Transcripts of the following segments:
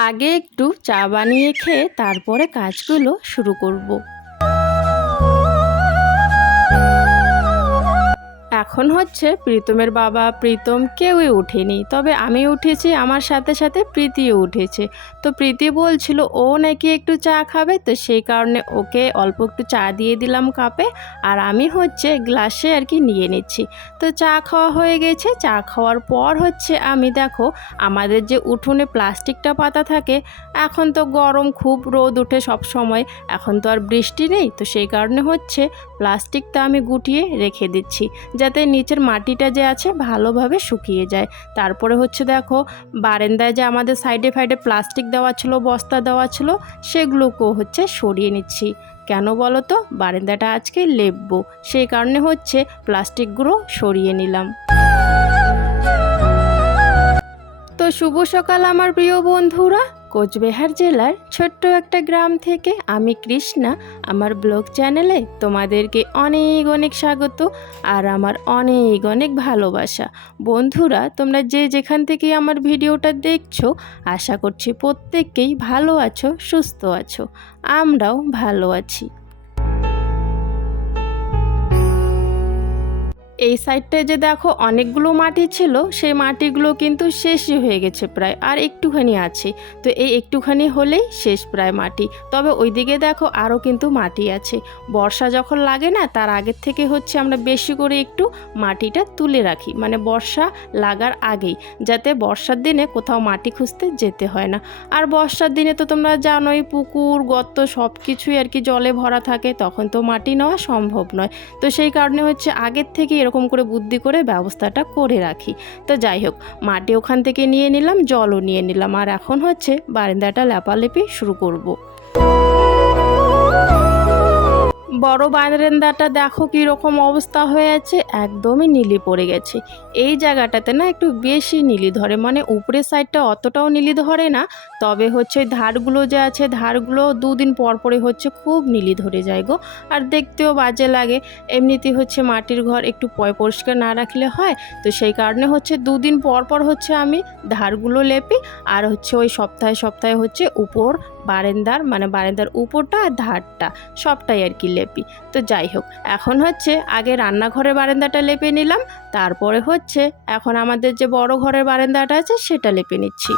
আগে একটু চা বানিয়ে খেয়ে তারপরে কাজগুলো শুরু করব। এখন হচ্ছে প্রীতমের বাবা প্রীতম কেউই উঠেনি। তবে আমি উঠেছি, আমার সাথে সাথে প্রীতিও উঠেছে। তো প্রীতি বলছিল, ও নাকি একটু চা খাবে? তো সেই কারণে ওকে অল্প একটু চা দিয়ে দিলাম কাপে আর আমি হচ্ছে গ্লাসে আর কি নিয়ে নিচ্ছি। তো চা খাওয়া হয়ে গেছে। চা খাওয়ার পর হচ্ছে আমি দেখো, আমাদের যে উঠোনে প্লাস্টিকটা পাতা থাকে, এখন তো গরম, খুব রোদ উঠে সব সময় এখন তো আর বৃষ্টি নেই। তো সেই কারণে হচ্ছে প্লাস্টিকটা আমি গুটিয়ে রেখে দিচ্ছি। যাতে নিচের মাটিটা যে আছে ভালোভাবে শুকিয়ে যায়। তারপরে হচ্ছে দেখো, বারান্দায় যে আমাদের সাইডে ফাইডে প্লাস্টিক দেওয়া ছিল, বস্তা দেওয়া ছিল, সেগুলোকেও হচ্ছে সরিয়ে নিচ্ছি। কেন বলো তো? বারান্দাটা আজকে লেপবো। সেই কারণে হচ্ছে প্লাস্টিকগুলো সরিয়ে নিলাম। তো শুভ সকাল আমার প্রিয় বন্ধুরা। কোচবিহার জেলার ছোট্ট একটা গ্রাম থেকে আমি কৃষ্ণা, আমার ব্লগ চ্যানেলে তোমাদেরকে অনেক অনেক স্বাগত আর আমার অনেক অনেক ভালোবাসা। বন্ধুরা, তোমরা যে যেখান থেকে আমার ভিডিওটা দেখছ, আশা করছি প্রত্যেককেই ভালো আছো, সুস্থ আছো। আমরাও ভালো আছি। এই সাইডটায় যে দেখো অনেকগুলো মাটি ছিল, সেই মাটিগুলো কিন্তু শেষই হয়ে গেছে প্রায়, আর একটুখানি আছে। তো এই একটুখানি হলেই শেষ প্রায় মাটি। তবে ওইদিকে দেখো আরও কিন্তু মাটি আছে। বর্ষা যখন লাগে না, তার আগের থেকে হচ্ছে আমরা বেশি করে একটু মাটিটা তুলে রাখি। মানে বর্ষা লাগার আগেই, যাতে বর্ষার দিনে কোথাও মাটি খুঁজতে যেতে হয় না। আর বর্ষার দিনে তো তোমরা জানোই, পুকুর, গর্ত সব কিছুই আর কি জলে ভরা থাকে, তখন তো মাটি নেওয়া সম্ভব নয়। তো সেই কারণে হচ্ছে আগের থেকে এরকম করে বুদ্ধি করে ব্যবস্থাটা করে রাখি তো যাই হোক, মাটি ওখান থেকে নিয়ে নিলাম, জলও নিয়ে নিলাম আর এখন হচ্ছে বারান্দাটা লেপালেপি শুরু করব। বড় বারান্দাটা দেখো কি রকম অবস্থা হয়ে আছে, একদমই নীলি পড়ে গেছে। এই জায়গাটাতে না একটু বেশি নীলি ধরে মানে উপরের সাইডটা অতটাও নীলি ধরে না, তবে হচ্ছে ধারগুলো যে আছে, ধারগুলো দুদিন পর পরে হচ্ছে খুব নীলি ধরে যায় গো। আর দেখতেও বাজে লাগে, এমনিতে হচ্ছে মাটির ঘর একটু পয় পরিষ্কার না রাখলে হয়, তো সেই কারণে হচ্ছে দুদিন পর পর হচ্ছে আমি ধারগুলো লেপি, আর হচ্ছে ওই সপ্তাহে সপ্তাহে হচ্ছে উপর বারেন্দার মানে বারেন্দার উপরটা আর ধারটা, সবটাই আর কি লেপি। তো যাই হোক, এখন হচ্ছে আগে রান্নাঘরের বারেন্দাটা লেপে নিলাম, তারপরে হচ্ছে এখন আমাদের যে বড় ঘরের বারেন্দাটা আছে সেটা লেপে নিচ্ছি।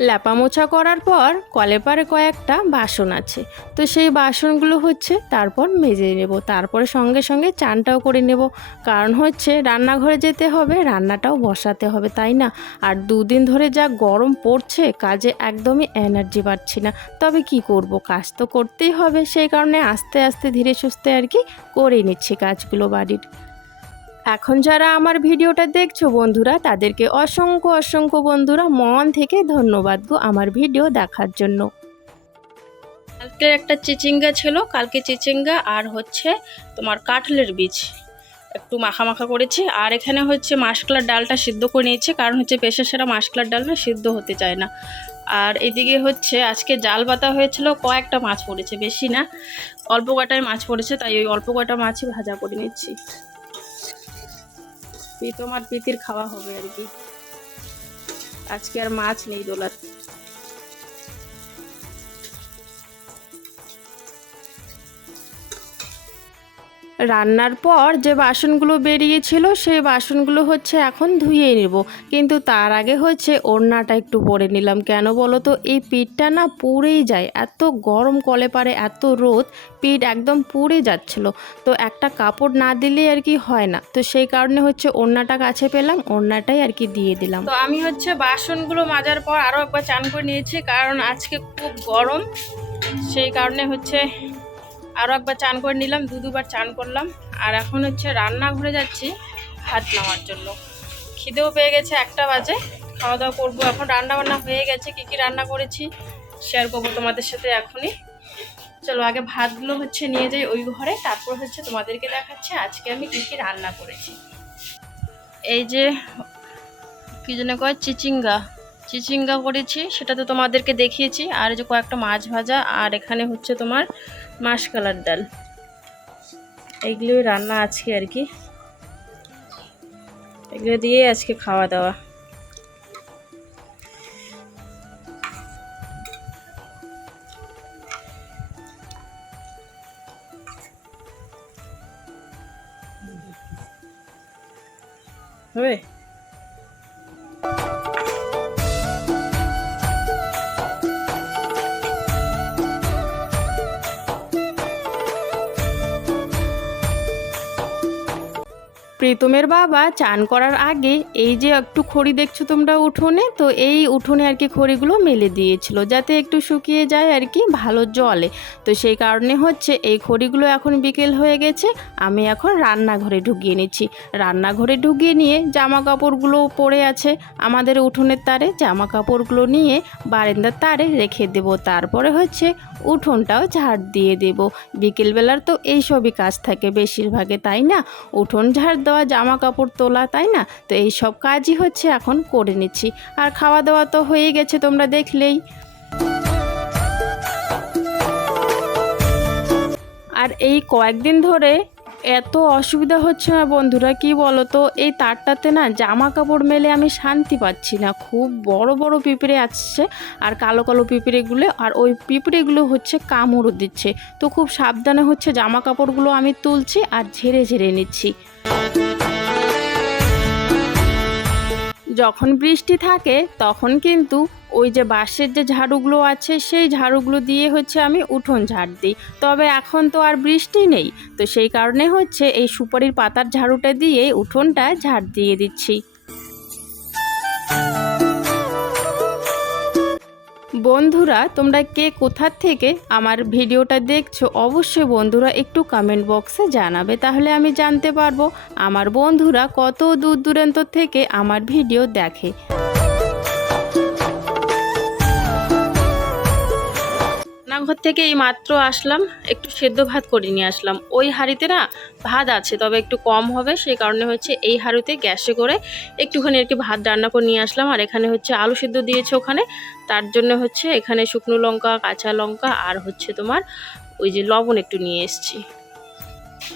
ল্যাপা মোছা করার পর কলে পারে কয়েকটা বাসন আছে। তো সেই বাসনগুলো হচ্ছে তারপর মেজে নেব। তারপরে সঙ্গে সঙ্গে চানটাও করে নেব। কারণ হচ্ছে রান্নাঘরে যেতে হবে, রান্নাটাও বসাতে হবে, তাই না? আর দুদিন ধরে যা গরম পড়ছে, কাজে একদমই এনার্জি পাচ্ছি না। তবে কি করব? কাজ তো করতেই হবে। সেই কারণে আস্তে আস্তে ধীরে সুস্থে আর কি করে নিচ্ছি কাজগুলো বাড়ির। এখন যারা আমার ভিডিওটা দেখছ বন্ধুরা, তাদেরকে অসংখ্য অসংখ্য বন্ধুরা মন থেকে ধন্যবাদ গো আমার ভিডিও দেখার জন্য। কালকে একটা চিচিঙ্গা ছিল, কালকে চিচিঙ্গা আর হচ্ছে তোমার কাঠলের বীজ। একটু মাখা মাখা করেছি, আর এখানে হচ্ছে মাসকলার ডালটা সিদ্ধ করে নিয়েছি, কারণ হচ্ছে পেশা সেরা মাসকলার ডাল না সিদ্ধ হতে চায় না। আর এদিকে হচ্ছে আজকে জাল পাতা হয়েছিল, কয়েকটা মাছ পড়েছে, বেশি না, অল্প কটায় মাছ পড়েছে, তাই ওই অল্প কটা মাছই ভাজা করে নিচ্ছি। প্রীতম আর প্রীতির খাওয়া হবে আর কি। আজকে আর মাছ নেই দোলার। রান্নার পর যে বাসনগুলো বেরিয়েছিল সেই বাসনগুলো হচ্ছে এখন ধুয়ে নেব। কিন্তু তার আগে হচ্ছে ওড়নাটা একটু পরে নিলাম। কেন বলো তো, এই পিঠটা না পুড়েই যায়। এত গরম কলে পারে, এত রোদ, পিঠ একদম পুড়ে যাচ্ছিল। তো একটা কাপড় না দিলে আর কি হয় না। তো সেই কারণে হচ্ছে ওড়নাটা কাছে পেলাম, ওড়নাটাই আর কি দিয়ে দিলাম। তো আমি হচ্ছে বাসনগুলো মাজার পর আরও একবার চান করে নিয়েছি, কারণ আজকে খুব গরম। সেই কারণে হচ্ছে আরও একবার চান করে নিলাম, দু দুবার চান করলাম। আর এখন হচ্ছে রান্নাঘরে যাচ্ছি, ভাত নেওয়ার জন্য। খিদেও পেয়ে গেছে একটা বাজে খাওয়া দাওয়া করব এখন। রান্না বান্না হয়ে গেছে, কী কী রান্না করেছি শেয়ার করব তোমাদের সাথে এখনই। চলো, আগে ভাতগুলো হচ্ছে নিয়ে যাই ওই ঘরে, তারপর হচ্ছে তোমাদেরকে দেখাচ্ছে আজকে আমি কী কী রান্না করেছি। এই যে, কী যেন কয়, চিচিঙ্গা। চিচিঙ্গা করেছি, সেটা তো তোমাদেরকে দেখিয়েছি। আর যে কয়েকটা মাছ ভাজা, আর এখানে হচ্ছে তোমার মাসকলার ডাল এগুলো রান্না আজকে আর কি এগুলো দিয়ে আজকে খাওয়া দাওয়া হবে প্রীতমের বাবা চান করার আগে এই যে একটু খড়ি দেখছ তোমরা উঠোনে, তো এই উঠোনে আর কি খড়িগুলো মেলে দিয়েছিল যাতে একটু শুকিয়ে যায় আর কি ভালো জলে। তো সেই কারণে হচ্ছে এই খড়িগুলো এখন বিকেল হয়ে গেছে, আমি এখন রান্নাঘরে ঢুকিয়ে নিচ্ছি। রান্নাঘরে ঢুকিয়ে নিয়ে জামা কাপড়গুলো পড়ে আছে আমাদের উঠোনের তারে জামা কাপড়গুলো নিয়ে বারান্দার তারে রেখে দেব। তারপরে হচ্ছে উঠোনটাও ঝাড় দিয়ে দেব। বিকেলবেলার তো এইসবই কাজ থাকে বেশিরভাগে, তাই না? উঠোন ঝাড় দেওয়া জামা কাপড় তোলা, তাই না? তো এই সব কাজই হচ্ছে এখন করে নিচ্ছি। আর খাওয়া দাওয়া তো হয়ে গেছে, তোমরা দেখলেই। আর এই কয়েকদিন ধরে এত অসুবিধা হচ্ছে না বন্ধুরা, কি বলো তো এই তারটাতে না জামা কাপড় মেলে আমি শান্তি পাচ্ছি না। খুব বড় বড় পিঁপড়ে আসছে আর কালো কালো পিঁপড়েগুলো। আর ওই পিঁপড়েগুলো হচ্ছে কামড় দিচ্ছে। তো খুব সাবধানে হচ্ছে জামা কাপড়গুলো আমি তুলছি আর ঝেড়ে ঝেড়ে নিচ্ছি। যখন বৃষ্টি থাকে, তখন কিন্তু ওই যে বাঁশের যে ঝাড়ুগুলো আছে, সেই ঝাড়ুগুলো দিয়ে হচ্ছে আমি উঠোন ঝাড় দিই। তবে এখন তো আর বৃষ্টি নেই, তো সেই কারণে হচ্ছে এই সুপারির পাতার ঝাড়ুটা দিয়ে উঠোনটা ঝাড় দিয়ে দিচ্ছি। বন্ধুরা, তোমরা কে কোথার থেকে আমার ভিডিওটা দেখছ, অবশ্যই বন্ধুরা একটু কমেন্ট বক্সে জানাবে, তাহলে আমি জানতে পারব আমার বন্ধুরা কত দূর দূরান্ত থেকে আমার ভিডিও দেখে। রান্নাঘর থেকে এই মাত্র আসলাম, একটু সেদ্ধ ভাত করে নিয়ে আসলাম। ওই হাঁড়িতে না ভাত আছে, তবে একটু কম হবে সেই কারণে হচ্ছে এই হাঁড়িতে গ্যাসে করে একটুখানি আর কি ভাত রান্না করে নিয়ে আসলাম। আর এখানে হচ্ছে আলু সেদ্ধ দিয়েছে ওখানে, তার জন্য হচ্ছে এখানে শুকনো লঙ্কা, কাঁচা লঙ্কা, আর হচ্ছে তোমার ওই যে লবণ একটু নিয়ে এসেছি।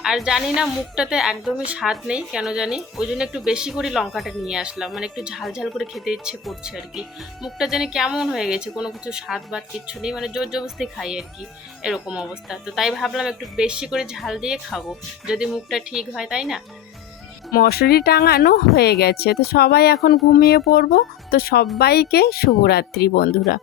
আর জানি না মুখটাতে একদমই স্বাদ নেই, কেন জানি? ওই জন্য একটু বেশি করে লঙ্কাটা নিয়ে আসলাম। মানে একটু ঝাল ঝাল করে খেতে ইচ্ছে করছে আর কি। মুখটা জানি কেমন হয়ে গেছে, কোনো কিছু স্বাদ বাদ কিচ্ছু নেই মানে জোর জবস্তি খাই আর কি, এরকম অবস্থা। তো তাই ভাবলাম একটু বেশি করে ঝাল দিয়ে খাব, যদি মুখটা ঠিক হয়, তাই না? মশারি টাঙানো হয়ে গেছে, তো সবাই এখন ঘুমিয়ে পড়ব। তো সবাইকে শুভরাত্রি বন্ধুরা।